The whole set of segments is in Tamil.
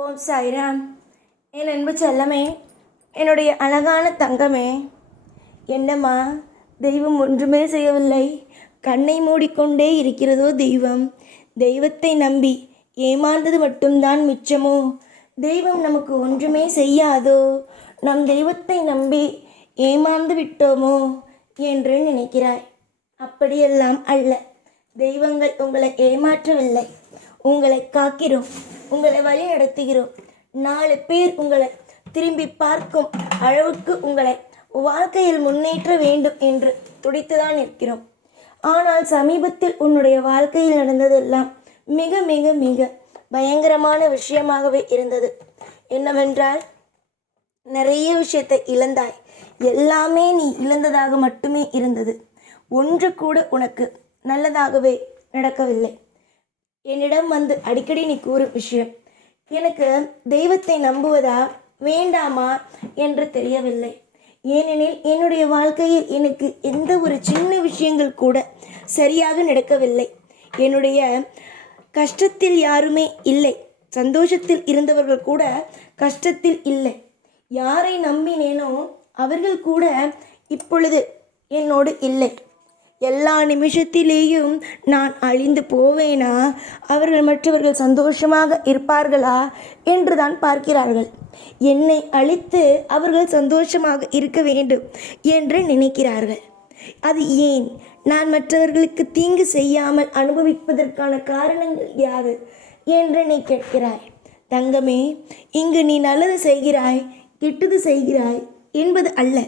ஓம் சாய்ராம். என் அன்பு செல்லமே, என்னுடைய அழகான தங்கமே, என்னம்மா தெய்வம் ஒன்றுமே செய்யவில்லை, கண்ணை மூடிக்கொண்டே இருக்கிறதோ தெய்வம். தெய்வத்தை நம்பி ஏமாந்தது மட்டும்தான் மிச்சமோ? தெய்வம் நமக்கு ஒன்றுமே செய்யாதோ? நம் தெய்வத்தை நம்பி ஏமாந்து விட்டோமோ என்று நினைக்கிறாய். அப்படியெல்லாம் அல்ல. தெய்வங்கள் உங்களை ஏமாற்றவில்லை, உங்களை காக்கிறோம், உங்களை வழி நடத்துகிறோம். 4 பேர் உங்களை திரும்பி பார்க்கும் அளவுக்கு உங்களை வாழ்க்கையில் முன்னேற்ற வேண்டும் என்று துடித்துதான் இருக்கிறோம். ஆனால் சமீபத்தில் உன்னுடைய வாழ்க்கையில் நடந்ததெல்லாம் மிக மிக மிக பயங்கரமான விஷயமாகவே இருந்தது. என்னவென்றால், நிறைய விஷயத்தை இழந்தாய். எல்லாமே நீ இழந்ததாக மட்டுமே இருந்தது. ஒன்று கூட உனக்கு நல்லதாகவே நடக்கவில்லை. என்னிடம் வந்து அடிக்கடி நீ கூறும் விஷயம், எனக்கு தெய்வத்தை நம்புவதா வேண்டாமா என்று தெரியவில்லை. ஏனெனில் என்னுடைய வாழ்க்கையில் எனக்கு எந்த ஒரு சின்ன விஷயங்கள் கூட சரியாக நடக்கவில்லை. என்னுடைய கஷ்டத்தில் யாருமே இல்லை, சந்தோஷத்தில் இருந்தவர்கள் கூட கஷ்டத்தில் இல்லை. யாரை நம்பினேனோ அவர்கள் கூட இப்பொழுது என்னோடு இல்லை. எல்லா நிமிஷத்திலேயும் நான் அழிந்து போவேனா, அவர்கள் மற்றவர்கள் சந்தோஷமாக இருப்பார்களா என்று தான் பார்க்கிறார்கள். என்னை அழித்து அவர்கள் சந்தோஷமாக இருக்க வேண்டும் என்று நினைக்கிறார்கள். அது ஏன்? நான் மற்றவர்களுக்கு தீங்கு செய்யாமல் அனுபவிப்பதற்கான காரணங்கள் யாது என்று நீ கேட்கிறாய். தங்கமே, இங்கு நீ நல்லது செய்கிறாய், கெட்டது செய்கிறாய் என்பது அல்ல.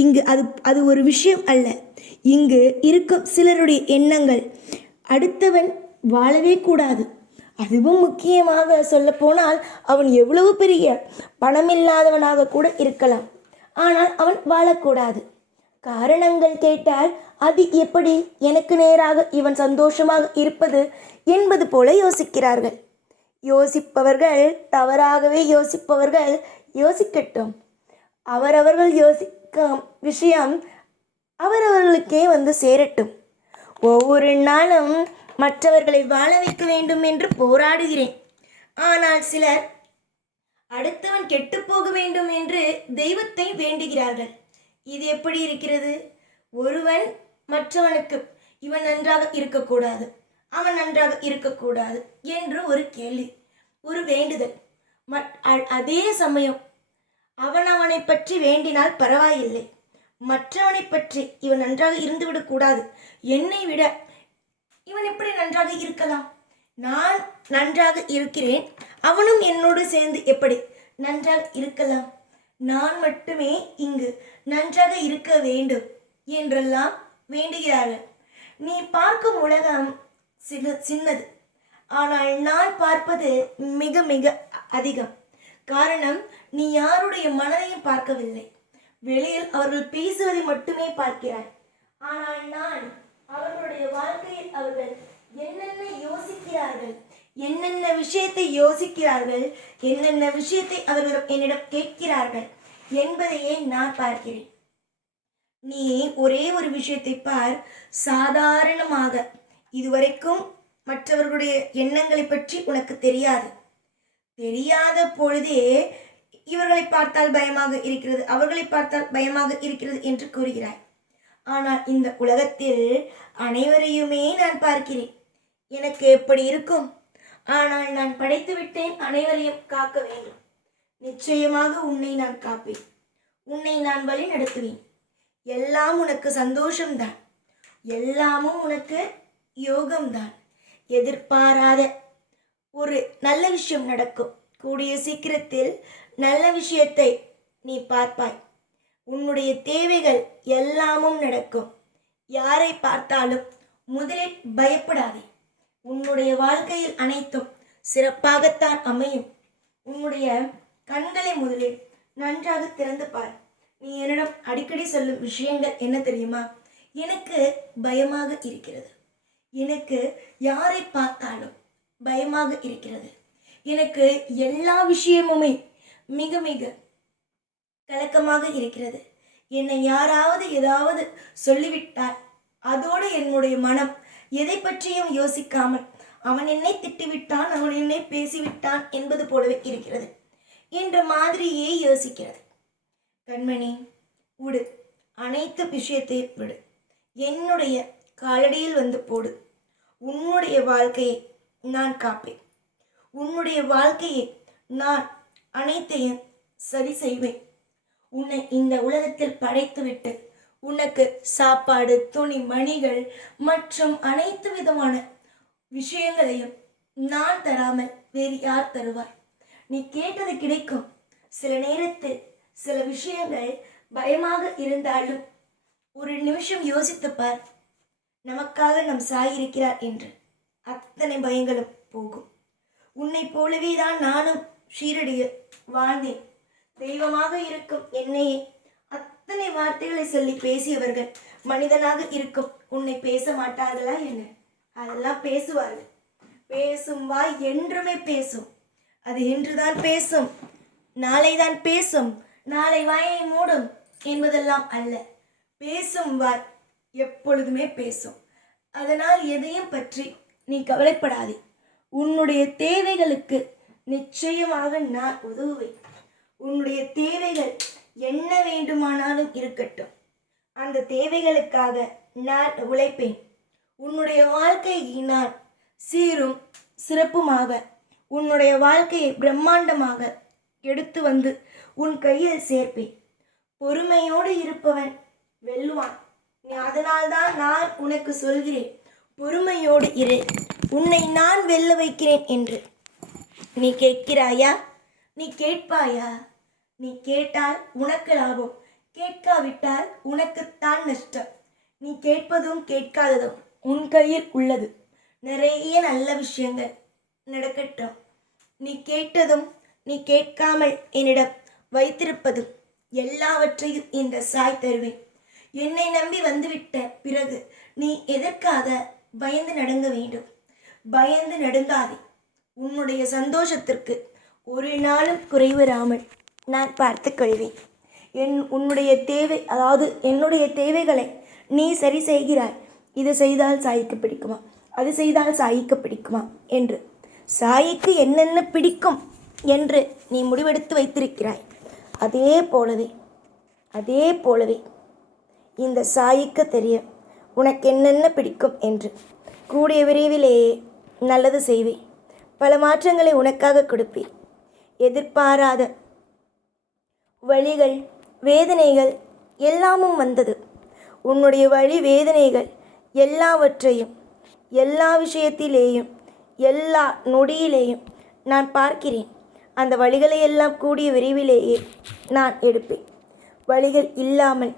இங்கு அது ஒரு விஷயம் அல்ல. இங்கு இருக்கும் சிலருடைய எண்ணங்கள், அடுத்தவன் வாழவே கூடாது. அதுவும் முக்கியமாக சொல்லப்போனால், அவன் எவ்வளவு பெரிய பணமில்லாதவனாக கூட இருக்கலாம், ஆனால் அவன் வாழக்கூடாது. காரணங்கள் கேட்டால், அது எப்படி எனக்கு நேராக இவன் சந்தோஷமாக இருப்பது என்பது போல யோசிக்கிறார்கள். யோசிப்பவர்கள், தவறாகவே யோசிப்பவர்கள் யோசிக்கட்டும். அவரவர்கள் யோசிக்கும் விஷயம் அவரவர்களுக்கே வந்து சேரட்டும். ஒவ்வொரு நாளும் மற்றவர்களை வாழ வைக்க வேண்டும் என்று போராடுகிறேன். ஆனால் சிலர் அடுத்தவன் கெட்டு போக வேண்டும் என்று தெய்வத்தை வேண்டுகிறார்கள். இது எப்படி இருக்கிறது? ஒருவன் மற்றவனுக்கு இவன் நன்றாக இருக்கக்கூடாது, அவன் நன்றாக இருக்கக்கூடாது என்று ஒரு கேள்வி, ஒரு வேண்டுதல். அதே சமயம் அவனை பற்றி வேண்டினால் பரவாயில்லை, மற்றவனை பற்றி இவன் நன்றாக இருந்துவிடக்கூடாது, என்னை விட இவன் எப்படி நன்றாக இருக்கலாம், நான் நன்றாக இருக்கிறேன், அவனும் என்னோடு சேர்ந்து எப்படி நன்றாக இருக்கலாம், நான் மட்டுமே இங்கு நன்றாக இருக்க வேண்டும் என்றெல்லாம் வேண்டுகிறார்கள். நீ பார்க்கும் உலகம் சின்னது, ஆனால் நான் பார்ப்பது மிக மிக அதிகம். காரணம், நீ யாருடைய மனதையும் பார்க்கவில்லை. வெளியில் அவர்கள் பேசுவதை மட்டுமே பார்க்கிறாய். ஆனால் நான் அவர்களுடைய வாழ்க்கையில் அவர்கள் என்னென்ன யோசிக்கிறார்கள், என்னென்ன விஷயத்தை யோசிக்கிறார்கள், என்னென்ன விஷயத்தை அவர்கள் என்னிடம் கேட்கிறார்கள் என்பதையே நான் பார்க்கிறேன். நீ ஒரே ஒரு விஷயத்தை பார். சாதாரணமாக இதுவரைக்கும் மற்றவர்களுடைய எண்ணங்களை பற்றி உனக்கு தெரியாது. தெரியாத பொழுதே இவர்களை பார்த்தால் பயமாக இருக்கிறது, அவர்களை பார்த்தால் பயமாக இருக்கிறது என்று கூறுகிறாய். ஆனால் இந்த உலகத்தில் அனைவரையுமே நான் பார்க்கிறேன். எனக்கு எப்படி இருக்கும்? ஆனால் நான் படைத்து விட்டேன், அனைவரையும் காக்க வேண்டும். நிச்சயமாக உன்னை நான் காப்பேன், உன்னை நான் வழி நடத்துவேன். எல்லாம் உனக்கு சந்தோஷம்தான், எல்லாமும் உனக்கு யோகம்தான். எதிர்பாராத ஒரு நல்ல விஷயம் நடக்கும். கூடிய சீக்கிரத்தில் நல்ல விஷயத்தை நீ பார்ப்பாய். உன்னுடைய தேவைகள் எல்லாமும் நடக்கும். யாரை பார்த்தாலும் முதலில் பயப்படாதே. உன்னுடைய வாழ்க்கையில் அனைத்தும் சிறப்பாகத்தான் அமையும். உன்னுடைய கண்களை முதலில் நன்றாக திறந்து பார். நீ என்னிடம் அடிக்கடி சொல்லும் விஷயங்கள் என்ன தெரியுமா? எனக்கு பயமாக இருக்கிறது, எனக்கு யாரை பார்த்தாலும் பயமாக இருக்கிறது, எனக்கு எல்லா விஷயமுமே மிக மிக கலக்கமாக இருக்கிறது. என்னை யாராவது ஏதாவது சொல்லிவிட்டால் அதோடு என்னுடைய மனம் எதை பற்றியும் யோசிக்காமல் அவன் என்னை திட்டிவிட்டான், அவன் என்னை பேசிவிட்டான் என்பது போலவே இருக்கிறது என்ற மாதிரியே யோசிக்கிறது. கண்மணி, விடு, அனைத்து விஷயத்தையும் விடு, என்னுடைய காலடியில் வந்து போடு. உன்னுடைய வாழ்க்கையை நான் காப்பேன். உன்னுடைய வாழ்க்கையை நான் அனைத்தையும் சரி செய்வேன். உன்னை இந்த உலகத்தில் படைத்துவிட்டு உனக்கு சாப்பாடு, துணி, மணிகள் மற்றும் அனைத்து விதமான விஷயங்களையும் நான் தராமல் வேறு யார் தருவார்? நீ கேட்டது கிடைக்கும். சில நேரத்தில் சில விஷயங்கள் பயமாக இருந்தாலும் ஒரு நிமிஷம் யோசித்துப்பார், நமக்காக நம் சாய் இருக்கிறார் என்று அத்தனை பயங்களும் போகும். உன்னை போலவே தான் நானும் ஷீரடியில் வாழ்ந்தேன். தெய்வமாக இருக்கும் என்னையே அத்தனை வார்த்தைகளை சொல்லி பேசியவர்கள் மனிதனாக இருக்கும் உன்னை பேச மாட்டார்களா என்ன? அதெல்லாம் பேசுவார்கள். பேசும் வாய் என்றுமே பேசும். அது இன்றுதான் பேசும், நாளை தான் பேசும், நாளை வாயை மூடும் என்பதெல்லாம் அல்ல. பேசும் வாய் எப்பொழுதுமே பேசும். அதனால் எதையும் பற்றி நீ கவலைப்படாதே. உன்னுடைய தேவைகளுக்கு நிச்சயமாக நான் உதவுவேன். உன்னுடைய தேவைகள் என்ன வேண்டுமானாலும் இருக்கட்டும், அந்த தேவைகளுக்காக நான் உழைப்பேன். உன்னுடைய வாழ்க்கையை நான் சீரும் சிறப்புமாக, உன்னுடைய வாழ்க்கையை பிரம்மாண்டமாக எடுத்து வந்து உன் கையில் சேர்ப்பேன். பொறுமையோடு இருப்பவன் வெல்லுவான். அதனால்தான் நான் உனக்கு சொல்கிறேன், பொறுமையோடு இரு, உன்னை நான் வெல்ல வைக்கிறேன் என்று. நீ கேட்கிறாயா? நீ கேட்பாயா? நீ கேட்டால் உனக்கு லாபம், கேட்காவிட்டால் உனக்குத்தான் நஷ்டம். நீ கேட்பதும் கேட்காததும் உன் கையில் உள்ளது. நிறைய நல்ல விஷயங்கள் நடக்கட்டும். நீ கேட்டதும் நீ கேட்காமல் என்னிடம் வைத்திருப்பதும் எல்லாவற்றையும் இந்த சாய் தருவேன். என்னை நம்பி வந்துவிட்ட பிறகு நீ எதற்காக பயந்து நடுங்க வேண்டும்? பயந்து நடுங்காதே. உன்னுடைய சந்தோஷத்திற்கு ஒரு நாளும் குறைவராமல் நான் பார்த்துக்கொள்வேன். உன்னுடைய தேவை, அதாவது என்னுடைய தேவைகளை நீ சரி செய்கிறாய். இது செய்தால் சாய்க்கு பிடிக்குமா, அது செய்தால் சாய்க்கு பிடிக்குமா என்று சாய்க்கு என்னென்ன பிடிக்கும் என்று நீ முடிவெடுத்து வைத்திருக்கிறாய். அதே போலவே இந்த சாய்க்கு தெரியும் உனக்கு என்னென்ன பிடிக்கும் என்று. கூடிய விரைவிலேயே நல்லது செய்வேன். பல மாற்றங்களை உனக்காக கொடுப்பேன். எதிர்பாராத வழிகள், வேதனைகள் எல்லாமும் வந்தது. உன்னுடைய வழி வேதனைகள் எல்லாவற்றையும், எல்லா விஷயத்திலேயும், எல்லா நொடியிலேயும் நான் பார்க்கிறேன். அந்த வழிகளை எல்லாம் கூடிய விரைவிலேயே நான் எடுப்பேன். வழிகள் இல்லாமல்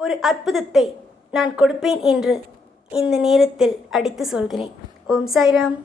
ஒரு அற்புதத்தை நான் கொடுப்பேன் என்று இந்த நேரத்தில் அடித்து சொல்கிறேன். ஓம் சாய்ராம்.